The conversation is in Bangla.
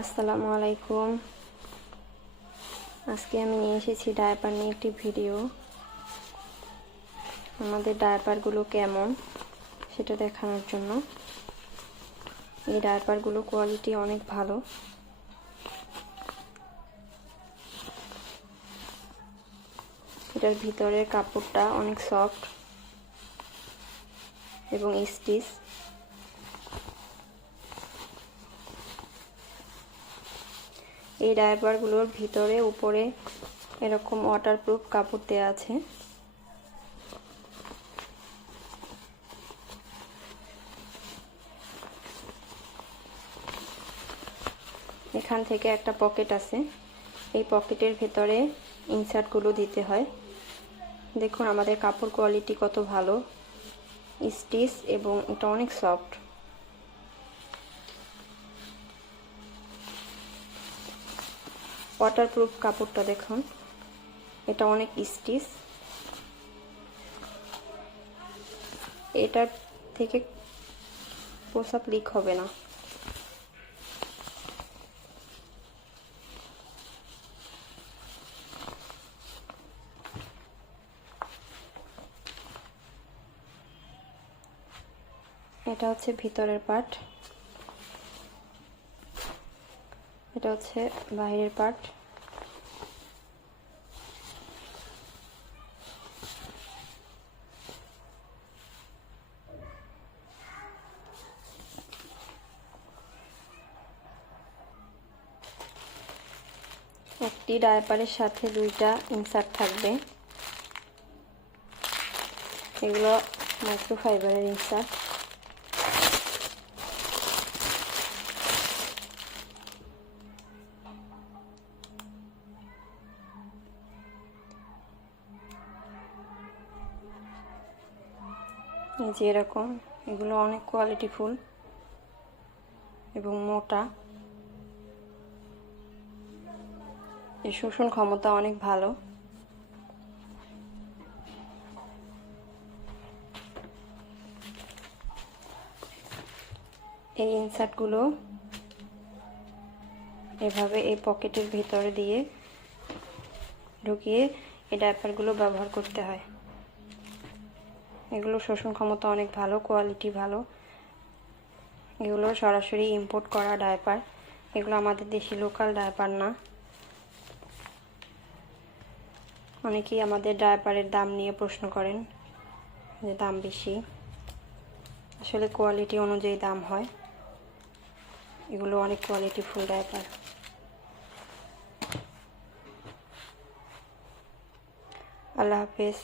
আসসালামু আলাইকুম। আজকে আমি নিয়ে এসেছি ডায়াপার নিয়ে একটি ভিডিও। আমাদের ডায়াপারগুলো কেমন সেটা দেখানোর জন্য। এই ডায়াপারগুলো কোয়ালিটি অনেক ভালো। এটার ভিতরের কাপড়টা অনেক সফট এবং স্টিচ। এই ডায়াপারগুলোর ভিতরে উপরে এরকম ওয়াটারপ্রুফ কাপড় দেওয়া আছে। এখান থেকে একটা পকেট আছে, এই পকেটের ভেতরে ইনসার্টগুলো দিতে হয়। দেখুন আমাদের কাপড় কোয়ালিটি কত ভালো, স্টিচ এবং এটা অনেক সফট। ওয়াটারপ্রুফ কাপড়টা দেখুন, এটা অনেক স্টিচ। এটার থেকে পোশাক লিক হবে না। এটা হচ্ছে ভিতরের পার্ট, এটা হচ্ছে বাইরের পার্ট। একটি ডায়াপারের সাথে দুইটা ইনসার্ট থাকবে। এগুলো মাইক্রোফাইবারের ইনসার্ট। এই যে এরকম, এগুলো অনেক কোয়ালিটিফুল এবং মোটা। এর শোষণ ক্ষমতা অনেক ভালো। এই ইনসার্টগুলো এভাবে এই পকেটের ভিতরে দিয়ে ঢুকিয়ে এই ডায়াপারগুলো ব্যবহার করতে হয়। এগুলো শোষণ ক্ষমতা অনেক ভালো, কোয়ালিটি ভালো। এগুলো সরাসরি ইম্পোর্ট করা ডায়াপার, এগুলো আমাদের দেশি লোকাল ডায়াপার না। অনেকেই আমাদের ডায়াপারের দাম নিয়ে প্রশ্ন করেন যে দাম বেশি, আসলে কোয়ালিটি অনুযায়ী দাম হয়। এগুলো অনেক কোয়ালিটিফুল ডায়াপার। আল্লাহ হাফেজ।